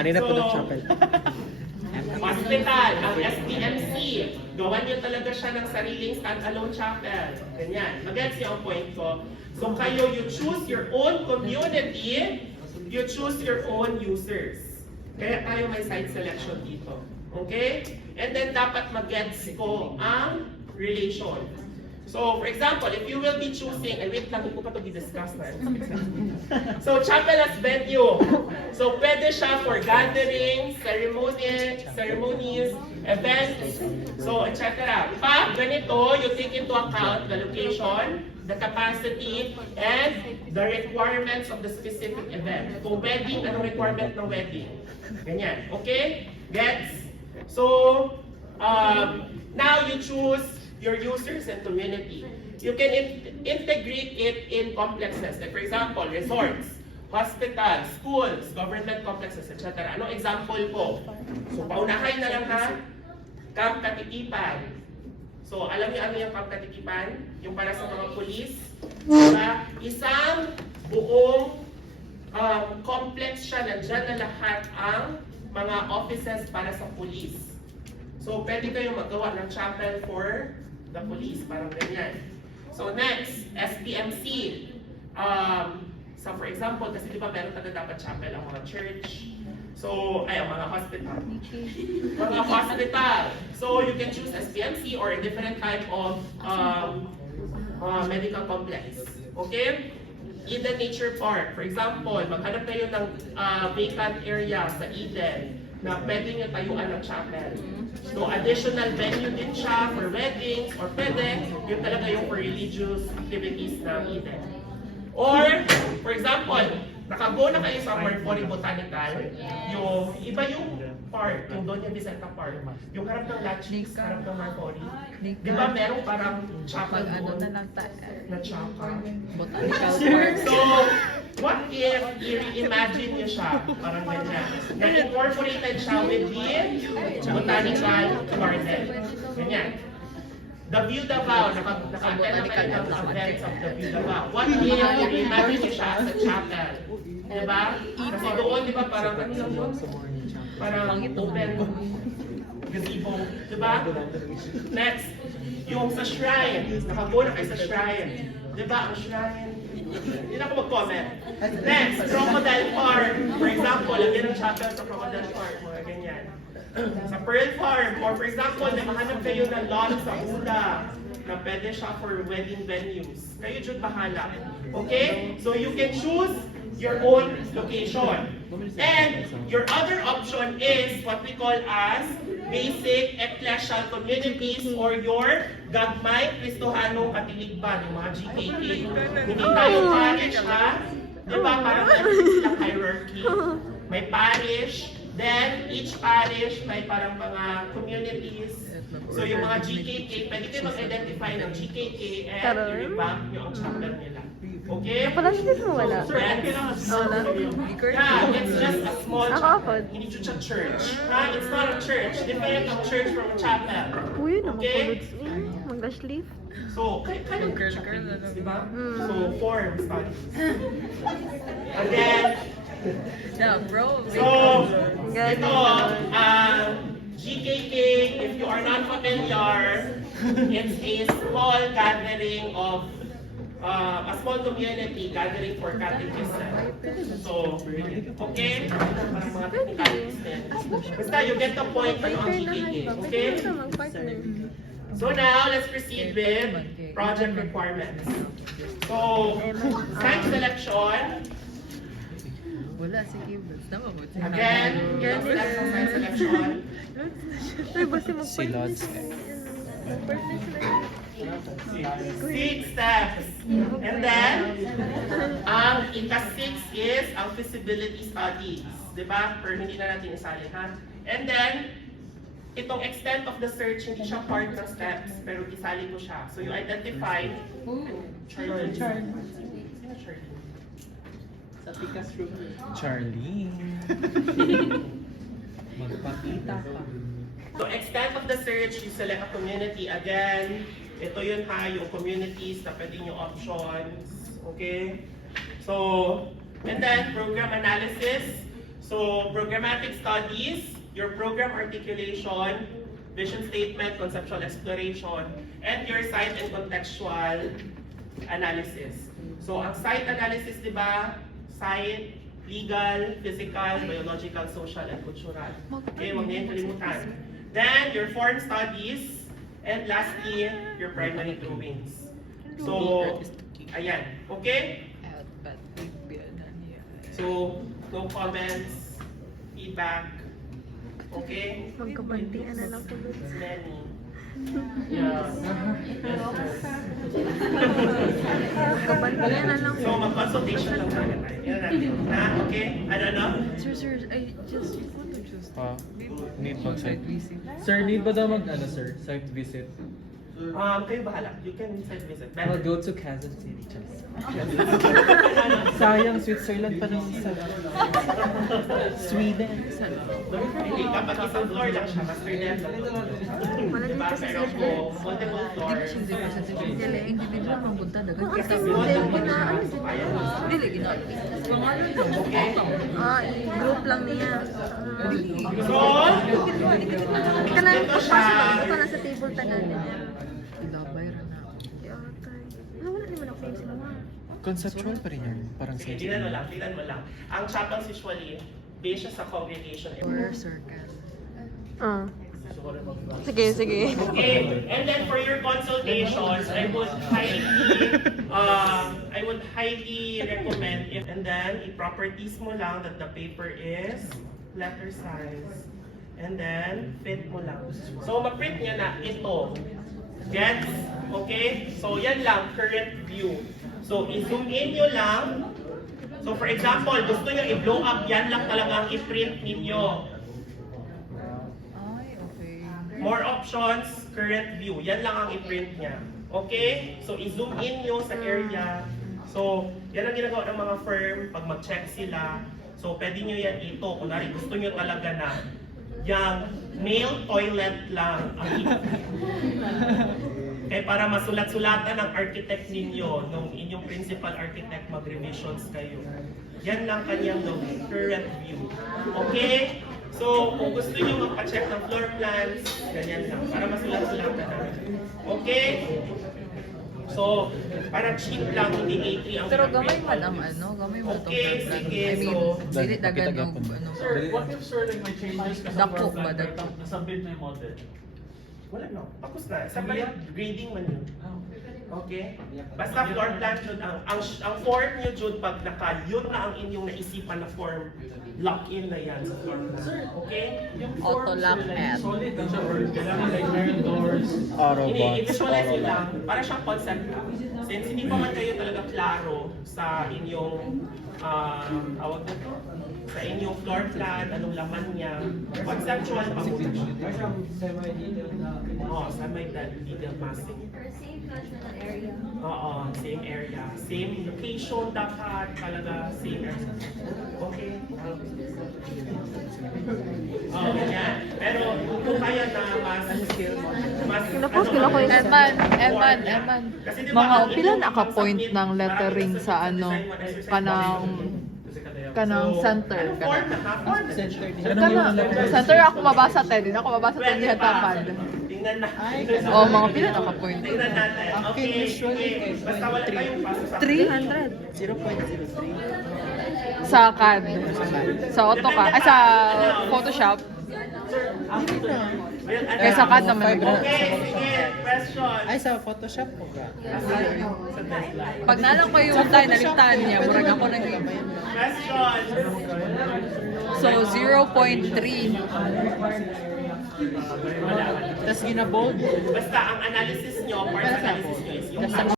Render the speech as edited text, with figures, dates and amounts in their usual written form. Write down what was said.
Ari na po ng chapel. Hospital, ang SPMC, gawan niyo talaga siya ng sariling stand-alone chapel. Ganyan. Magets niyo ang point ko. So kayo, you choose your own community, you choose your own users. Kaya tayo may site selection dito. Okay? And then dapat mag-gets ko ang relation. So, for example, if you will be choosing, wait lang, hindi ko pa ito i-discuss na. So, chapel as venue. So, pwede siya for gatherings, ceremonies, events, so, etc. Pag ganito, you take into account the location, the capacity, and the requirements of the specific event. Kung wedding, anong requirement ng wedding? Ganyan. Okay? Gets? So, now you choose your users and community. You can integrate it in complexes. Like for example, resorts, hospitals, schools, government complexes, etc. Anong example ko? So, paunahay na lang ha. Camp Katitipan. So, alam niyo ano yung Camp Katitipan? Yung para sa mga pulis. Diba? Isang buong complex siya, nandyan na lahat ang mga offices para sa pulis. So, pwede kayong magawa ng chapel for the police, parang ganyan. So, next, SPMC. So, for example, kasi di ba meron taga dapat chapel ang mga church. So, ang mga hospital. Mga hospital. So, you can choose SPMC or a different type of medical complex. Okay? Eden Nature Park. For example, maghanap kayo ng vacant area sa Eden na pwede nyo tayuan ng chapel. So, additional venue din siya for weddings or pwede, yun talaga yung for religious activities ng Eden. Or, for example, nakago na kayo sa Marfori Botanical, yung iba yung park, yung Doña Vicenta Park, yung harap ng Lachis, harap ng Marfori. Di ba merong parang chapel doon na chapel? Botanical Park. So, what if i-imagine niyo siya, parang ganyan, na incorporated siya with the Botanical Garden. Ganyan. The View Davao, naka-attend na kayo ng events of the View Davao. What if i-imagine niyo siya sa chapel? Diba? Kasi doon, di ba, parang ano yun? Parang open gazebo. Diba? Next, yung sa shrine. Nakago na kayo sa shrine. Diba, ang shrine? Hindi na ako mag-comment. Next, Crocodile Farm. For example, lagyan ng chapel sa Crocodile Farm. Mga ganyan. Sa Pearl Farm. Or for example, nakahanap kayo ng lot sa Ula na pwede siya for wedding venues. Kayo dyan bahala. Okay? So you can choose your own location. And your other option is what we call as basic ecclesial communities or your Gagmay Kristohanong Katiligban, yung mga GKK. Hindi tayo parish, ha? Diba? Parang silang hierarchy. May parish, then each parish may parang mga communities. So yung mga GKK, pwede kayo mag-identify ng GKK and i-revamp nyo ang chapter nila. Okay? Napalansin mo wala. Wala. Yeah, it's just a small chapel. Hindi siya church. Ha? It's not a church. Different ang church from a chapel. Uy, naman Okay? Mag-dash leaf. So, kind of Girl, di ba? So, form studies. Again, Yeah, bro. so, ito, GKK, if you are not familiar, it's a small gathering of a small community gathering for catechism. So, okay? Parang mga technicalities din. Basta, you get the point ano ang GKK. Okay? So now, let's proceed with project requirements. So, site selection. Wala, sige. Basta mabuti. Again, yes, that's the site selection. Ay, basta Si Lods. Six steps. And then, ang ika-6 is ang feasibility studies. Diba? Pero hindi na natin isali, ha? And then, itong extent of the search, hindi siya part ng steps, pero isali ko siya. So, you identify Charlie. Sa Pikas room. Charlie. Magpakita ka. So, extent of the search, you select a community. Again, ito yun ha, yung communities na pwede yung options. Okay? So, and then program analysis. So, programmatic studies, your program articulation, vision statement, conceptual exploration, and your site and contextual analysis. So, ang site analysis, di ba? Site, legal, physical, biological, social, and cultural. Okay, huwag niyo yung kalimutan. Then, your form studies, and lastly, your primary drawings. So, ayan. Okay? But big beard on here. So, no comments, feedback. Okay? Magkabantian na lang po. Many. Yeah. Magkabantian na lang po. So, mag-consultation lang tayo. Yan natin. Ha? Okay? Ano? Sir, I just want to just Need mag-site visit. Sir, need ba daw sir? Site visit? Kayo bahala. You can site visit. I'll go to Kansas City. Sayang, Switzerland pa rin sa Sweden. Hindi, kapag isang floor lang siya, master level. Wala Diba? dito sa Pero Sweden. kung multiple Dili floors, siya representative. Dili, individual mang punta. Dagan Kung kita ang mo. Sweden, ano Dili, gina. Pangalan lang. group lang niya. So, Ika na, ito siya. ito na sa table tanan niya. Ilabay ra na. Yatay. Wala naman ako yung sila. Conceptual pa rin yan. Parang sige, tingnan mo lang. Ang chapels usually, based siya sa congregation. Or circle. Sige, sige. Okay, and then for your consultations, I would highly recommend it. And then, i-properties mo lang that the paper is letter size. And then, fit mo lang. So, ma-print niya na ito. Gets? Okay? So, yan lang, current view. So, i-zoom in nyo lang. So, for example, gusto nyo i-blow up, yan lang talaga ang i-print ninyo. Ay, okay. More options, current view. Yan lang ang i-print niya. Okay? So, i-zoom in nyo sa area. So, yan ang ginagawa ng mga firm pag mag-check sila. So, pwede nyo yan ito. Kunwari, gusto nyo talaga na yung male toilet lang ang eh, para masulat-sulatan ng architect ninyo, nung inyong principal architect mag-revisions kayo. Yan lang kanyang current view. Okay? So, kung gusto nyo magpa-check ng floor plans, ganyan lang, para masulat-sulatan namin. Okay? So, parang cheap lang, hindi A3 ang Pero gamay pinaprint. man ang ano, gamay man itong Okay, plan. sige, I mean, so- dili dagan ng ano. Sir, what if sir like may changes ka sa Dako floor ba, plan, dako? nasabit na yung model? Wala no. Tapos na. Sa palit, grading man yun. Okay? Basta floor plan yun. Ang form nyo yun, pag yun na ang inyong naisipan na form, lock-in na yan sa floor plan. Okay? Yung Auto form, lock sir, like, app. solid din siya or kailangan like meron doors. Hindi, i-visualize nyo lang. Para siyang concept lang. Since hindi pa man kayo talaga klaro sa inyong tawag nito, sa inyong floor plan, anong laman niya, conceptual pa muna siya. Oo, semi-detailed massing. Same national area. Oo, same area. Same location dapat, talaga same area. Okay? Oo, ganyan. Pero kung kaya na mas Kinapost ko lang ko yun. Eman. Kasi di ba, Mga ang pila inyong naka-point submit, ng parang lettering sa sa ano, design mo, exercise kanang So, center. anong form na ha? Form na. Center ako mabasa tayo din. Ako mabasa tayo Pwede diha ba? takad. Tingnan na. Oh, mga pila naka-point. Tingnan natin. Okay, okay. Basta wala tayong paso sa 300 0.03. sa CAD. Sa AutoCAD. Ay, sa Photoshop. Kaya sa CAD naman. Okay, sige. Question. Ay, sa Photoshop po ka? Pag nalang ko yung tayo, naligtaan niya. Murag ako nang Question. So, 0.3. Tapos ginabold. Basta ang analysis nyo, part analysis nyo is yung